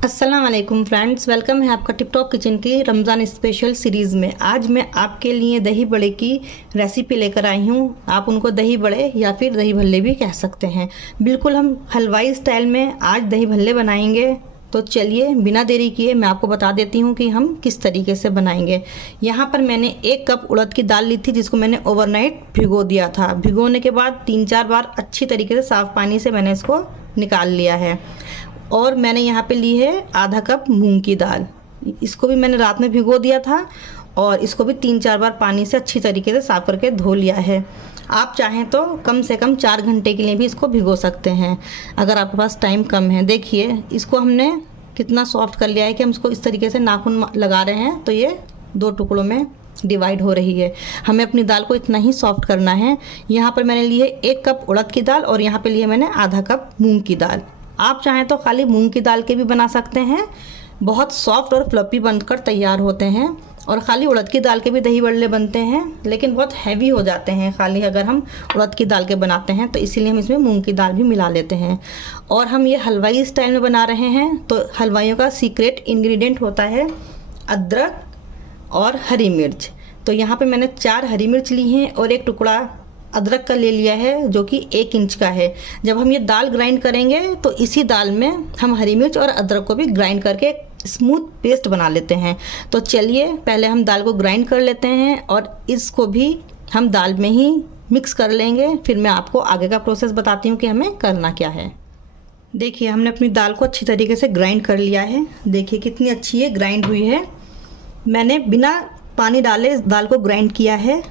अस्सलाम वालेकुम friends, welcome है आपका टिप टॉप किचन की रमज़ान स्पेशल सीरीज़ में। आज मैं आपके लिए दही बड़े की रेसिपी लेकर आई हूँ। आप उनको दही बड़े या फिर दही भल्ले भी कह सकते हैं। बिल्कुल हम हलवाई स्टाइल में आज दही भल्ले बनाएंगे। तो चलिए बिना देरी किए मैं आपको बता देती हूँ कि हम किस तरीके से बनाएंगे। यहाँ पर मैंने 1 कप उड़द की दाल ली थी, जिसको मैंने ओवरनाइट भिगो दिया था। भिगोने के बाद 3-4 बार अच्छी तरीके से साफ़ पानी से मैंने इसको निकाल लिया है। और मैंने यहाँ पे ली है आधा कप मूंग की दाल। इसको भी मैंने रात में भिगो दिया था और इसको भी 3-4 बार पानी से अच्छी तरीके से साफ करके धो लिया है। आप चाहें तो कम से कम 4 घंटे के लिए भी इसको भिगो सकते हैं, अगर आपके पास टाइम कम है। देखिए इसको हमने कितना सॉफ्ट कर लिया है कि हम इसको इस तरीके से नाखून लगा रहे हैं तो ये 2 टुकड़ों में डिवाइड हो रही है। हमें अपनी दाल को इतना ही सॉफ्ट करना है। यहाँ पर मैंने ली है 1 कप उड़द की दाल और यहाँ पे लिए मैंने आधा कप मूंग की दाल। आप चाहें तो खाली मूंग की दाल के भी बना सकते हैं, बहुत सॉफ्ट और फ्लफी बनकर तैयार होते हैं। और खाली उड़द की दाल के भी दही बड़े बनते हैं, लेकिन बहुत हैवी हो जाते हैं खाली अगर हम उड़द की दाल के बनाते हैं, तो इसीलिए हम इसमें मूंग की दाल भी मिला लेते हैं। और हम ये हलवाई स्टाइल में बना रहे हैं, तो हलवाइयों का सीक्रेट इंग्रेडिएंट होता है अदरक और हरी मिर्च। तो यहाँ पे मैंने 4 हरी मिर्च ली हैं और 1 टुकड़ा अदरक का ले लिया है, जो कि 1 इंच का है। जब हम ये दाल ग्राइंड करेंगे तो इसी दाल में हम हरी मिर्च और अदरक को भी ग्राइंड करके स्मूथ पेस्ट बना लेते हैं। तो चलिए पहले हम दाल को ग्राइंड कर लेते हैं और इसको भी हम दाल में ही मिक्स कर लेंगे। फिर मैं आपको आगे का प्रोसेस बताती हूँ कि हमें करना क्या है। देखिए हमने अपनी दाल को अच्छी तरीके से ग्राइंड कर लिया है। देखिए कितनी अच्छी ये ग्राइंड हुई है। मैंने बिना पानी डाले दाल को ग्राइंड किया है।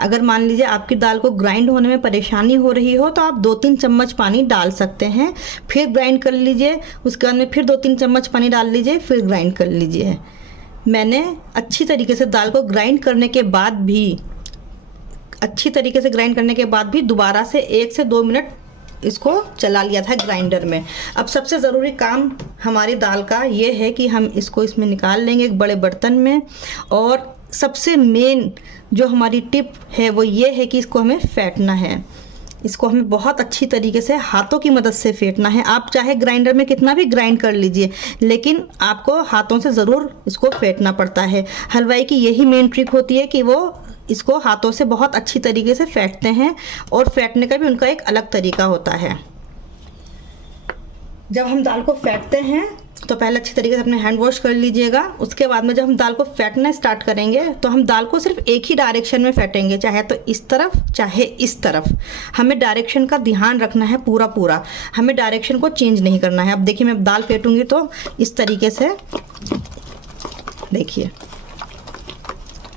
अगर मान लीजिए आपकी दाल को ग्राइंड होने में परेशानी हो रही हो तो आप 2-3 चम्मच पानी डाल सकते हैं, फिर ग्राइंड कर लीजिए। उसके बाद में फिर 2-3 चम्मच पानी डाल लीजिए, फिर ग्राइंड कर लीजिए। मैंने अच्छी तरीके से दाल को ग्राइंड करने के बाद भी दोबारा से 1 से 2 मिनट इसको चला लिया था ग्राइंडर में। अब सबसे ज़रूरी काम हमारी दाल का ये है कि हम इसको इसमें निकाल लेंगे एक बड़े बर्तन में। और सबसे मेन जो हमारी टिप है वो ये है कि इसको हमें फेंटना है। इसको हमें बहुत अच्छी तरीके से हाथों की मदद से फेंटना है। आप चाहे ग्राइंडर में कितना भी ग्राइंड कर लीजिए, लेकिन आपको हाथों से ज़रूर इसको फेंटना पड़ता है। हलवाई की यही मेन ट्रिक होती है कि वो इसको हाथों से बहुत अच्छी तरीके से फेंटते हैं, और फेंटने का भी उनका एक अलग तरीका होता है। जब हम दाल को फेंटते हैं तो पहले अच्छी तरीके से अपने हैंड वॉश कर लीजिएगा। उसके बाद में जब हम दाल को फेंटना स्टार्ट करेंगे तो हम दाल को सिर्फ एक ही डायरेक्शन में फेंटेंगे, चाहे तो इस तरफ चाहे इस तरफ। हमें डायरेक्शन का ध्यान रखना है पूरा। हमें डायरेक्शन को चेंज नहीं करना है। अब देखिए मैं दाल फेंटूंगी तो इस तरीके से देखिए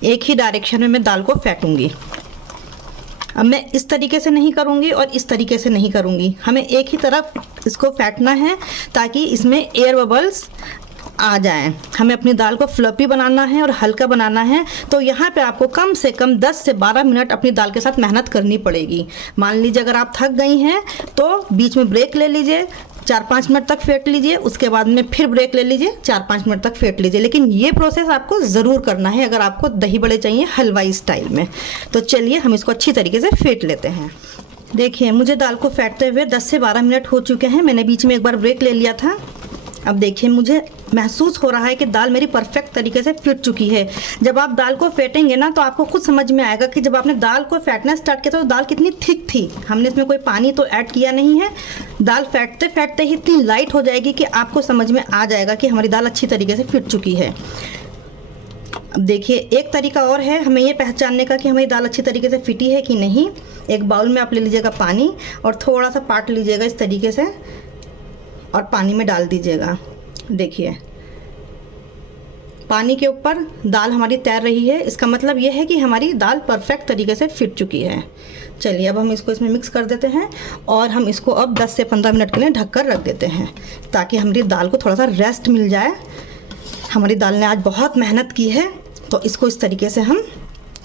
एक ही डायरेक्शन में मैं दाल को फेंटूंगी। अब मैं इस तरीके से नहीं करूंगी और इस तरीके से नहीं करूंगी। हमें एक ही तरफ इसको फेंटना है ताकि इसमें एयर बबल्स आ जाएं। हमें अपनी दाल को फ्लफी बनाना है और हल्का बनाना है। तो यहाँ पे आपको कम से कम 10 से 12 मिनट अपनी दाल के साथ मेहनत करनी पड़ेगी। मान लीजिए अगर आप थक गई हैं तो बीच में ब्रेक ले लीजिए, 4-5 मिनट तक फेंट लीजिए। उसके बाद में फिर ब्रेक ले लीजिए, 4-5 मिनट तक फेंट लीजिए। लेकिन ये प्रोसेस आपको ज़रूर करना है अगर आपको दही बड़े चाहिए हलवाई स्टाइल में। तो चलिए हम इसको अच्छी तरीके से फेंट लेते हैं। देखिए मुझे दाल को फेंटते हुए 10 से 12 मिनट हो चुके हैं। मैंने बीच में एक बार ब्रेक ले लिया था। अब देखिए मुझे महसूस हो रहा है कि दाल मेरी परफेक्ट तरीके से फिट चुकी है। जब आप दाल को फेंटेंगे ना तो आपको खुद समझ में आएगा कि जब आपने दाल को फेंटना स्टार्ट किया तो दाल कितनी थिक थी। हमने इसमें कोई पानी तो ऐड किया नहीं है। दाल फेंटते फेंटते ही इतनी लाइट हो जाएगी कि आपको समझ में आ जाएगा कि हमारी दाल अच्छी तरीके से फिट चुकी है। अब देखिए एक तरीका और है हमें ये पहचानने का कि हमारी दाल अच्छी तरीके से फिटी है कि नहीं। एक बाउल में आप ले लीजिएगा पानी और थोड़ा सा पाट लीजिएगा इस तरीके से और पानी में डाल दीजिएगा। देखिए पानी के ऊपर दाल हमारी तैर रही है, इसका मतलब ये है कि हमारी दाल परफेक्ट तरीके से फिट चुकी है। चलिए अब हम इसको इसमें मिक्स कर देते हैं और हम इसको अब 10 से 15 मिनट के लिए ढक कर रख देते हैं, ताकि हमारी दाल को थोड़ा सा रेस्ट मिल जाए। हमारी दाल ने आज बहुत मेहनत की है, तो इसको इस तरीके से हम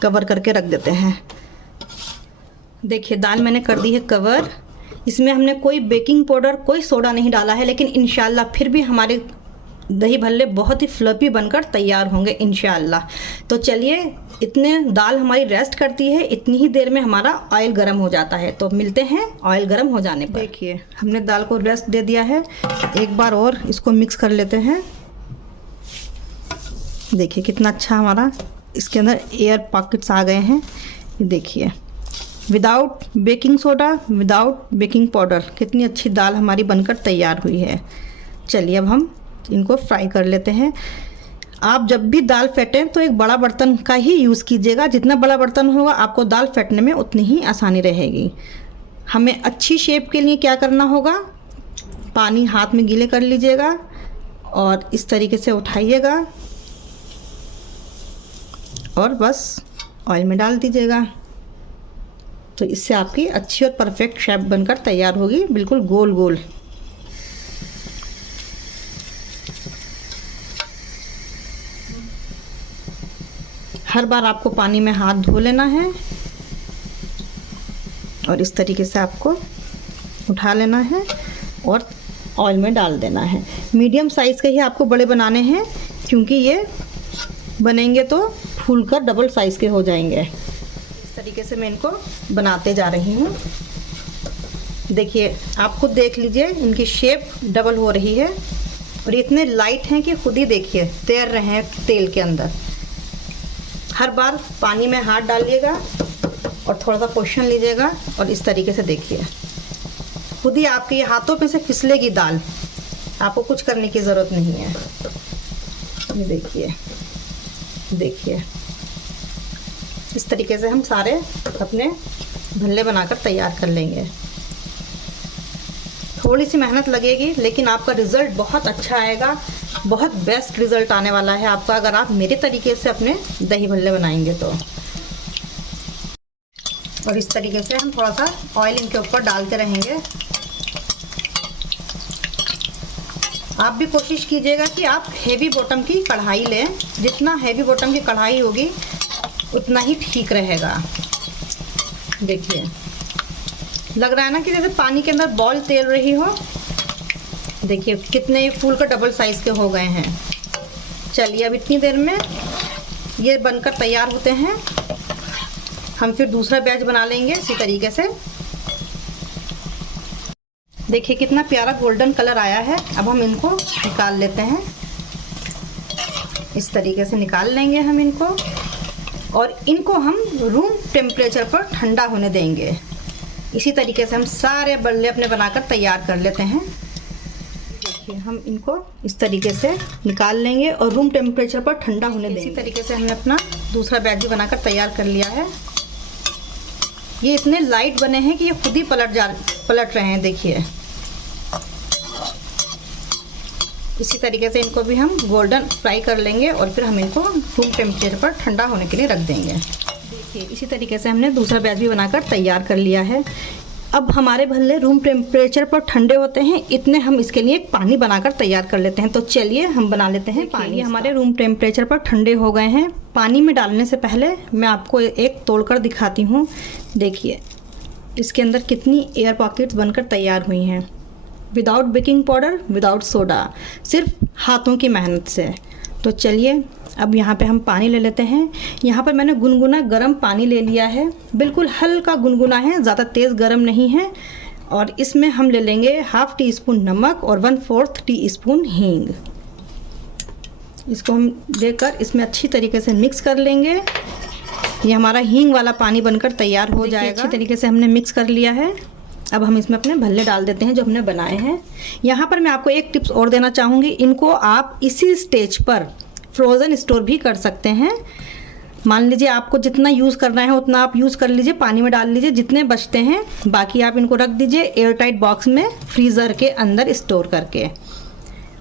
कवर करके रख देते हैं। देखिए दाल मैंने कर दी है कवर। इसमें हमने कोई बेकिंग पाउडर कोई सोडा नहीं डाला है, लेकिन इंशाल्लाह फिर भी हमारे दही भल्ले बहुत ही फ्लफी बनकर तैयार होंगे इंशाअल्लाह। तो चलिए, इतने दाल हमारी रेस्ट करती है, इतनी ही देर में हमारा ऑयल गर्म हो जाता है। तो मिलते हैं ऑयल गर्म हो जाने पर। देखिए, हमने दाल को रेस्ट दे दिया है, एक बार और इसको मिक्स कर लेते हैं। देखिए कितना अच्छा हमारा इसके अंदर एयर पॉकेट्स आ गए हैं। देखिए, without baking soda, without baking powder, कितनी अच्छी दाल हमारी बनकर तैयार हुई है। चलिए अब हम इनको फ्राई कर लेते हैं। आप जब भी दाल फेंटें तो एक बड़ा बर्तन का ही यूज़ कीजिएगा। जितना बड़ा बर्तन होगा आपको दाल फेंटने में उतनी ही आसानी रहेगी। हमें अच्छी शेप के लिए क्या करना होगा, पानी हाथ में गीले कर लीजिएगा और इस तरीके से उठाइएगा और बस ऑयल में डाल दीजिएगा। तो इससे आपकी अच्छी और परफेक्ट शेप बनकर तैयार होगी, बिल्कुल गोल गोल। हर बार आपको पानी में हाथ धो लेना है और इस तरीके से आपको उठा लेना है और ऑयल में डाल देना है। मीडियम साइज़ के ही आपको बड़े बनाने हैं, क्योंकि ये बनेंगे तो फूलकर डबल साइज़ के हो जाएंगे। इस तरीके से मैं इनको बनाते जा रही हूँ। देखिए, आप खुद देख लीजिए, इनकी शेप डबल हो रही है और इतने लाइट हैं कि खुद ही देखिए तैर रहे हैं तेल के अंदर। हर बार पानी में हाथ डालिएगा और थोड़ा सा पोषण लीजिएगा और इस तरीके से देखिए, खुद ही आपके ये हाथों पे से फिसलेगी दाल, आपको कुछ करने की ज़रूरत नहीं है। ये देखिए, देखिए इस तरीके से हम सारे अपने भल्ले बनाकर तैयार कर लेंगे। थोड़ी सी मेहनत लगेगी, लेकिन आपका रिज़ल्ट बहुत अच्छा आएगा, बहुत बेस्ट रिज़ल्ट आने वाला है आपका, अगर आप मेरे तरीके से अपने दही भल्ले बनाएंगे तो। और इस तरीके से हम थोड़ा सा ऑयल इनके ऊपर डालते रहेंगे। आप भी कोशिश कीजिएगा कि आप हेवी बॉटम की कढ़ाई लें। जितना हेवी बॉटम की कढ़ाई होगी उतना ही ठीक रहेगा। देखिए, लग रहा है ना कि जैसे पानी के अंदर बॉल तैर रही हो। देखिए कितने फूल का डबल साइज़ के हो गए हैं। चलिए, अब इतनी देर में ये बनकर तैयार होते हैं, हम फिर दूसरा बैच बना लेंगे इसी तरीके से। देखिए कितना प्यारा गोल्डन कलर आया है। अब हम इनको निकाल लेते हैं, इस तरीके से निकाल लेंगे हम इनको और इनको हम रूम टेम्परेचर पर ठंडा होने देंगे। इसी तरीके से हम सारे बल्ले अपने बनाकर तैयार कर लेते हैं। देखिए, हम इनको इस तरीके से निकाल लेंगे और रूम टेम्परेचर पर ठंडा होने देंगे। इसी तरीके से हमने अपना दूसरा बैच भी बनाकर तैयार कर लिया है। ये इतने लाइट बने हैं कि ये खुद ही पलट रहे हैं। देखिए, इसी तरीके से इनको भी हम गोल्डन फ्राई कर लेंगे और फिर हम इनको रूम टेम्परेचर पर ठंडा होने के लिए रख देंगे। देखिए, इसी तरीके से हमने दूसरा बैच भी बनाकर तैयार कर लिया है। अब हमारे भल्ले रूम टेम्परेचर पर ठंडे होते हैं, इतने हम इसके लिए पानी बनाकर तैयार कर लेते हैं। तो चलिए हम बना लेते हैं पानी। हमारे रूम टेम्परेचर पर ठंडे हो गए हैं। पानी में डालने से पहले मैं आपको एक तोड़कर दिखाती हूँ। देखिए, इसके अंदर कितनी एयर पॉकेट्स बनकर तैयार हुई हैं, without baking powder, without soda, सिर्फ हाथों की मेहनत से। तो चलिए अब यहाँ पे हम पानी ले लेते हैं। यहाँ पर मैंने गुनगुना गर्म पानी ले लिया है, बिल्कुल हल्का गुनगुना है, ज़्यादा तेज़ गर्म नहीं है। और इसमें हम ले लेंगे हाफ टी स्पून नमक और 1/4 टीस्पून हींग। इसको हम देकर इसमें अच्छी तरीके से मिक्स कर लेंगे। ये हमारा हींग वाला पानी बनकर तैयार हो जाएगा। अच्छी तरीके से हमने मिक्स कर लिया है। अब हम इसमें अपने भल्ले डाल देते हैं जो हमने बनाए हैं। यहाँ पर मैं आपको एक टिप्स और देना चाहूँगी, इनको आप इसी स्टेज पर फ्रोज़न स्टोर भी कर सकते हैं। मान लीजिए आपको जितना यूज़ करना है उतना आप यूज़ कर लीजिए, पानी में डाल लीजिए, जितने बचते हैं बाकी आप इनको रख दीजिए एयर टाइट बॉक्स में फ्रीज़र के अंदर स्टोर करके।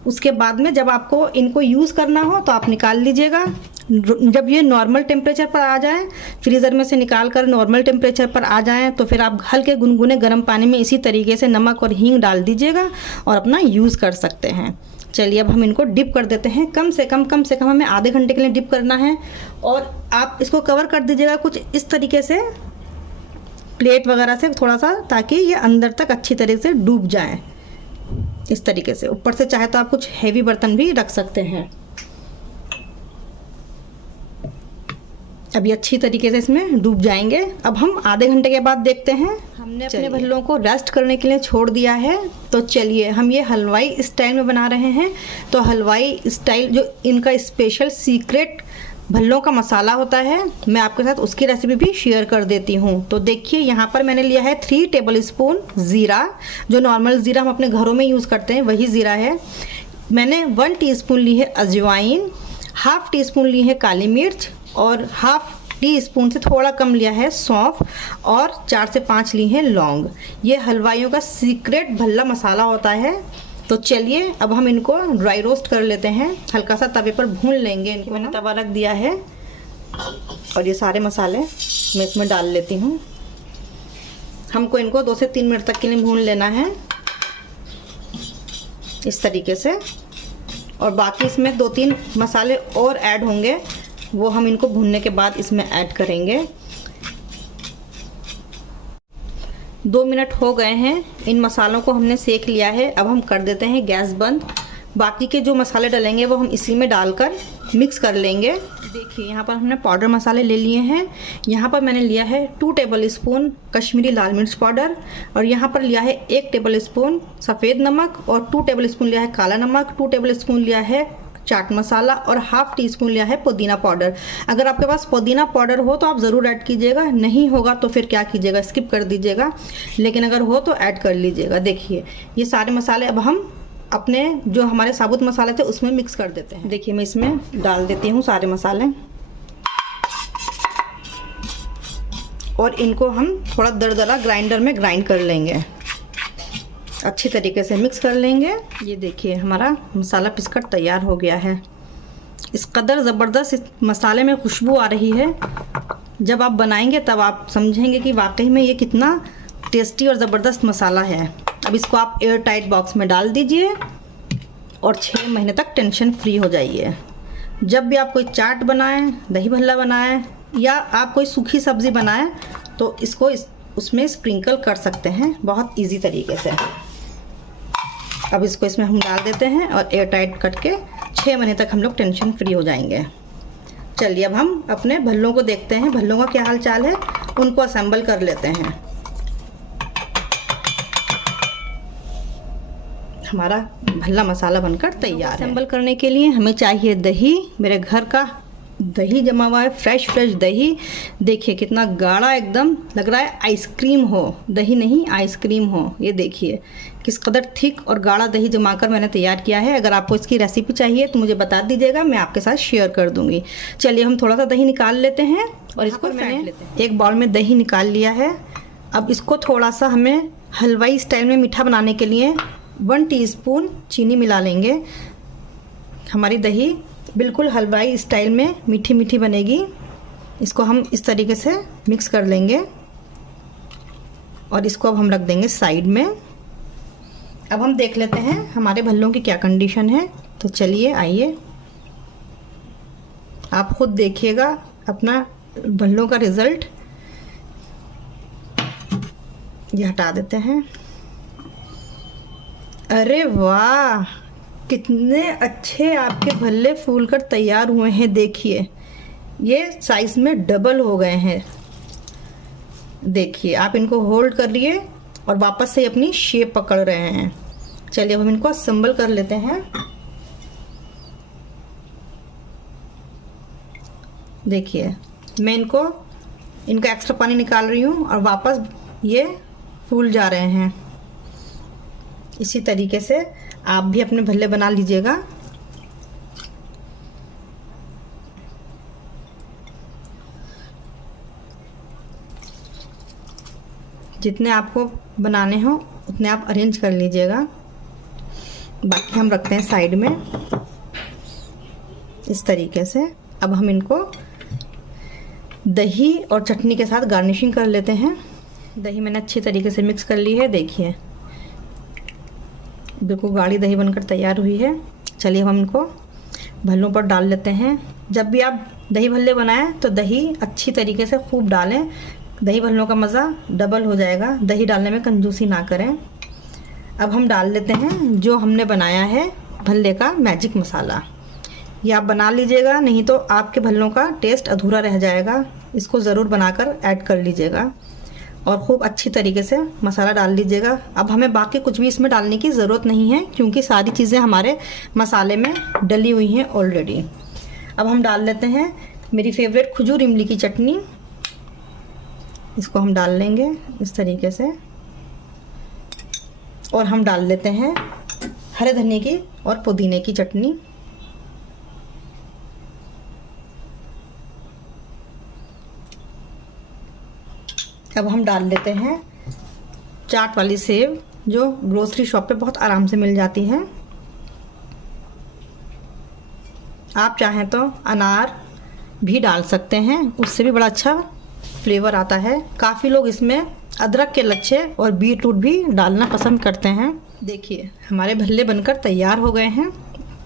उसके बाद में जब आपको इनको यूज़ करना हो तो आप निकाल लीजिएगा। जब ये नॉर्मल टेम्परेचर पर आ जाए, फ्रीज़र में से निकाल कर नॉर्मल टेम्परेचर पर आ जाएं, तो फिर आप हल्के गुनगुने गर्म पानी में इसी तरीके से नमक और हींग डाल दीजिएगा और अपना यूज़ कर सकते हैं। चलिए अब हम इनको डिप कर देते हैं। कम से कम हमें आधे घंटे के लिए डिप करना है। और आप इसको कवर कर दीजिएगा कुछ इस तरीके से, प्लेट वगैरह से थोड़ा सा, ताकि ये अंदर तक अच्छी तरीके से डूब जाए। इस तरीके से। ऊपर से चाहे तो आप कुछ हैवी बर्तन भी रख सकते हैं। अभी अच्छी तरीके से इसमें डूब जाएंगे। अब हम आधे घंटे के बाद देखते हैं। हमने अपने भल्लों को रेस्ट करने के लिए छोड़ दिया है। तो चलिए हम ये हलवाई स्टाइल में बना रहे हैं। तो हलवाई स्टाइल जो इनका स्पेशल सीक्रेट भल्लों का मसाला होता है, मैं आपके साथ उसकी रेसिपी भी शेयर कर देती हूँ। तो देखिए यहाँ पर मैंने लिया है 3 टेबल स्पून ज़ीरा। जो नॉर्मल ज़ीरा हम अपने घरों में यूज़ करते हैं वही ज़ीरा है। मैंने 1 टीस्पून ली है अजवाइन, हाफ टी स्पून ली है काली मिर्च और हाफ टी स्पून से थोड़ा कम लिया है सौंफ और 4 से 5 ली है लौंग। ये हलवाइयों का सीक्रेट भल्ला मसाला होता है। तो चलिए अब हम इनको ड्राई रोस्ट कर लेते हैं। हल्का सा तवे पर भून लेंगे इनको। मैंने तवा रख दिया है और ये सारे मसाले मैं इसमें डाल लेती हूँ। हमको इनको 2 से 3 मिनट तक के लिए भून लेना है इस तरीके से। और बाकी इसमें 2-3 मसाले और ऐड होंगे, वो हम इनको भूनने के बाद इसमें ऐड करेंगे। 2 मिनट हो गए हैं, इन मसालों को हमने सेक लिया है। अब हम कर देते हैं गैस बंद। बाकी के जो मसाले डालेंगे वो हम इसी में डालकर मिक्स कर लेंगे। देखिए यहाँ पर हमने पाउडर मसाले ले लिए हैं। यहाँ पर मैंने लिया है 2 टेबल स्पून कश्मीरी लाल मिर्च पाउडर और यहाँ पर लिया है 1 टेबल स्पून सफ़ेद नमक और 2 टेबल स्पून लिया है काला नमक, 2 टेबल स्पून लिया है चाट मसाला और हाफ टी स्पून लिया है पुदीना पाउडर। अगर आपके पास पुदीना पाउडर हो तो आप ज़रूर ऐड कीजिएगा, नहीं होगा तो फिर क्या कीजिएगा, स्किप कर दीजिएगा, लेकिन अगर हो तो ऐड कर लीजिएगा। देखिए ये सारे मसाले अब हम अपने जो हमारे साबुत मसाले थे उसमें मिक्स कर देते हैं। देखिए मैं इसमें डाल देती हूँ सारे मसाले और इनको हम थोड़ा दरदरा ग्राइंडर में ग्राइंड कर लेंगे। अच्छी तरीके से मिक्स कर लेंगे। ये देखिए हमारा मसाला पिसकर तैयार हो गया है। इस कदर ज़बरदस्त इस मसाले में खुशबू आ रही है। जब आप बनाएंगे तब आप समझेंगे कि वाकई में ये कितना टेस्टी और ज़बरदस्त मसाला है। अब इसको आप एयर टाइट बॉक्स में डाल दीजिए और 6 महीने तक टेंशन फ्री हो जाइए। जब भी आप कोई चाट बनाएं, दही भल्ला बनाएं या आप कोई सूखी सब्ज़ी बनाएं तो इसको उसमें स्प्रिंकल कर सकते हैं बहुत इजी तरीके से। अब इसको इसमें हम डाल देते हैं और एयर टाइट करके 6 महीने तक हम लोग टेंशन फ्री हो जाएंगे। चलिए अब हम अपने भल्लों को देखते हैं, भल्लों का क्या हाल चाल है, उनको असेंबल कर लेते हैं। हमारा भल्ला मसाला बनकर तैयार है। असेंबल करने के लिए हमें चाहिए दही। मेरे घर का दही जमा हुआ है, फ्रेश दही। देखिए कितना गाढ़ा, एकदम लग रहा है आइसक्रीम हो, दही नहीं आइसक्रीम हो। ये देखिए किस कदर थिक और गाढ़ा दही जमाकर मैंने तैयार किया है। अगर आपको इसकी रेसिपी चाहिए तो मुझे बता दीजिएगा, मैं आपके साथ शेयर कर दूंगी। चलिए हम थोड़ा सा दही निकाल लेते हैं और इसको मैंने एक बाउल में दही निकाल लिया है। अब इसको थोड़ा सा हमें हलवाई स्टाइल में मीठा बनाने के लिए 1 टीस्पून चीनी मिला लेंगे। हमारी दही बिल्कुल हलवाई स्टाइल में मीठी मीठी बनेगी। इसको हम इस तरीके से मिक्स कर लेंगे और इसको अब हम रख देंगे साइड में। अब हम देख लेते हैं हमारे भल्लों की क्या कंडीशन है। तो चलिए आइए आप खुद देखिएगा अपना भल्लों का रिज़ल्ट। ये हटा देते हैं। अरे वाह, कितने अच्छे आपके भल्ले फूलकर तैयार हुए हैं। देखिए ये साइज में डबल हो गए हैं। देखिए आप इनको होल्ड कर लिए और वापस से अपनी शेप पकड़ रहे हैं। चलिए अब हम इनको असेंबल कर लेते हैं। देखिए मैं इनका एक्स्ट्रा पानी निकाल रही हूँ और वापस ये फूल जा रहे हैं। इसी तरीके से आप भी अपने भल्ले बना लीजिएगा। जितने आपको बनाने हो उतने आप अरेंज कर लीजिएगा। बाकी हम रखते हैं साइड में इस तरीके से। अब हम इनको दही और चटनी के साथ गार्निशिंग कर लेते हैं। दही मैंने अच्छी तरीके से मिक्स कर ली है। देखिए बिल्कुल गाढ़ी दही बनकर तैयार हुई है। चलिए हम इनको भल्लों पर डाल लेते हैं। जब भी आप दही भल्ले बनाएं तो दही अच्छी तरीके से खूब डालें। दही भल्लों का मज़ा डबल हो जाएगा। दही डालने में कंजूसी ना करें। अब हम डाल लेते हैं जो हमने बनाया है भल्ले का मैजिक मसाला। ये आप बना लीजिएगा, नहीं तो आपके भल्लों का टेस्ट अधूरा रह जाएगा। इसको ज़रूर बनाकर ऐड कर लीजिएगा और खूब अच्छी तरीके से मसाला डाल लीजिएगा। अब हमें बाकी कुछ भी इसमें डालने की ज़रूरत नहीं है क्योंकि सारी चीज़ें हमारे मसाले में डली हुई हैं ऑलरेडी। अब हम डाल लेते हैं मेरी फेवरेट खजूर इमली की चटनी। इसको हम डाल लेंगे इस तरीके से और हम डाल लेते हैं हरे धनिए की और पुदीने की चटनी। अब हम डाल लेते हैं चाट वाली सेव जो ग्रोसरी शॉप पे बहुत आराम से मिल जाती है। आप चाहें तो अनार भी डाल सकते हैं, उससे भी बड़ा अच्छा फ्लेवर आता है। काफ़ी लोग इसमें अदरक के लच्छे और बीट रूट भी डालना पसंद करते हैं। देखिए हमारे भल्ले बनकर तैयार हो गए हैं।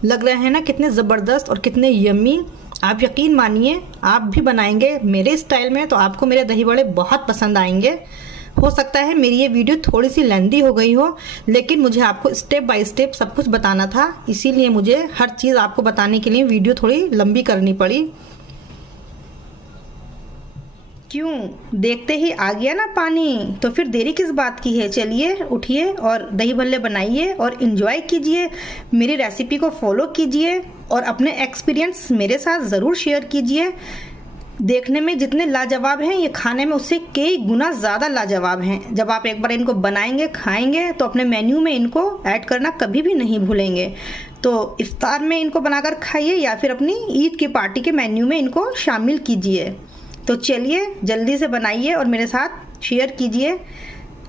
लग रहे हैं ना कितने ज़बरदस्त और कितने यम्मी। आप यकीन मानिए आप भी बनाएंगे मेरे स्टाइल में तो आपको मेरे दही बड़े बहुत पसंद आएंगे। हो सकता है मेरी ये वीडियो थोड़ी सी लेंदी हो गई हो, लेकिन मुझे आपको स्टेप बाय स्टेप सब कुछ बताना था, इसीलिए मुझे हर चीज़ आपको बताने के लिए वीडियो थोड़ी लंबी करनी पड़ी। क्यों, देखते ही आ गया ना पानी, तो फिर देरी किस बात की है। चलिए उठिए और दही भल्ले बनाइए और इन्जॉय कीजिए। मेरी रेसिपी को फॉलो कीजिए और अपने एक्सपीरियंस मेरे साथ ज़रूर शेयर कीजिए। देखने में जितने लाजवाब हैं ये खाने में उससे कई गुना ज़्यादा लाजवाब हैं। जब आप एक बार इनको बनाएंगे खाएंगे तो अपने मेन्यू में इनको ऐड करना कभी भी नहीं भूलेंगे। तो इफ्तार में इनको बनाकर खाइए या फिर अपनी ईद की पार्टी के मेन्यू में इनको शामिल कीजिए। तो चलिए जल्दी से बनाइए और मेरे साथ शेयर कीजिए।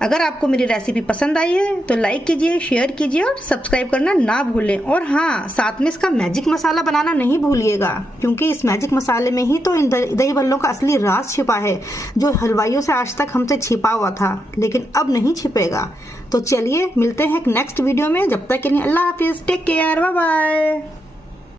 अगर आपको मेरी रेसिपी पसंद आई है तो लाइक कीजिए, शेयर कीजिए और सब्सक्राइब करना ना भूलें। और हाँ, साथ में इसका मैजिक मसाला बनाना नहीं भूलिएगा क्योंकि इस मैजिक मसाले में ही तो इन दही भल्लों का असली राज छिपा है जो हलवाइयों से आज तक हमसे छिपा हुआ था, लेकिन अब नहीं छिपेगा। तो चलिए मिलते हैं एक नेक्स्ट वीडियो में। जब तक के लिए अल्लाह हाफिज़, टेक केयर, बाय बाय।